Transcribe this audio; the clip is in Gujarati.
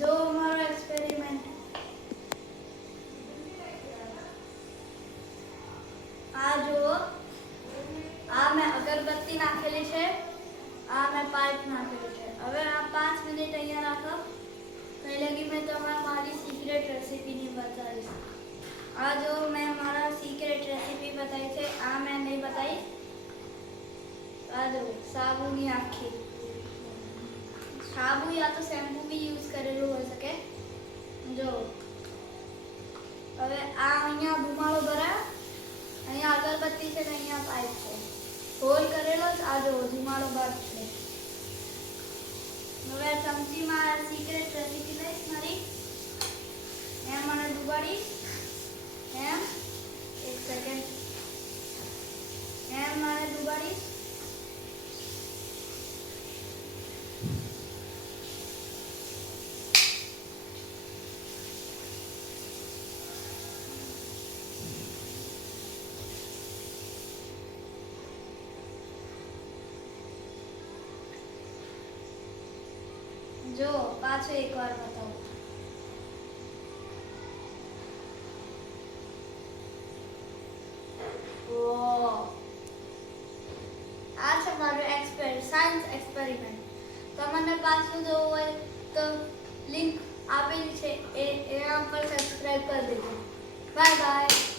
જો મારો એક્સપેરિમેન્ટ આ જો આ મેં અગરબત્તી નાખેલી છે, આ મેં પાઇપ નાખેલી છે. હવે આ 5 મિનિટ અહીંયા રાખો. કઈ લગી મેં તમને મારી સિક્રેટ રેસીપીની બતાવીશ. આ જો મેં મારા સિક્રેટ રેસીપી બતાવી છે, આ મેં નહીં બતાવી. આ જો સાબુની આખી સાબુ યા તો શેમ્પુ બી યુઝ કરેલું હોઈ શકે. જો હવે આ અહીંયા ધુમાડો ભરાય, અહીંયા અગરબત્તી છે ને અહીંયા પાઇપ છે, હોલ કરેલો જ. આ જો ધુમાડો બહાર છે. હવે ચમચીમાં સિક્રેટ રેસીપી લઈશ મારી. એમ મને ડુબાડીશ, એમ 1 સેકન્ડ, એમ મને ડુબાડીશ. જો પાછો એકવાર બતાવું. આ છે મારું સાયન્સ એક્સપેરિમેન્ટ. તમને પાછું જોવું હોય તો લિંક આપેલી છે, એના પર સબસ્ક્રાઇબ કરી દેજો. Bye bye.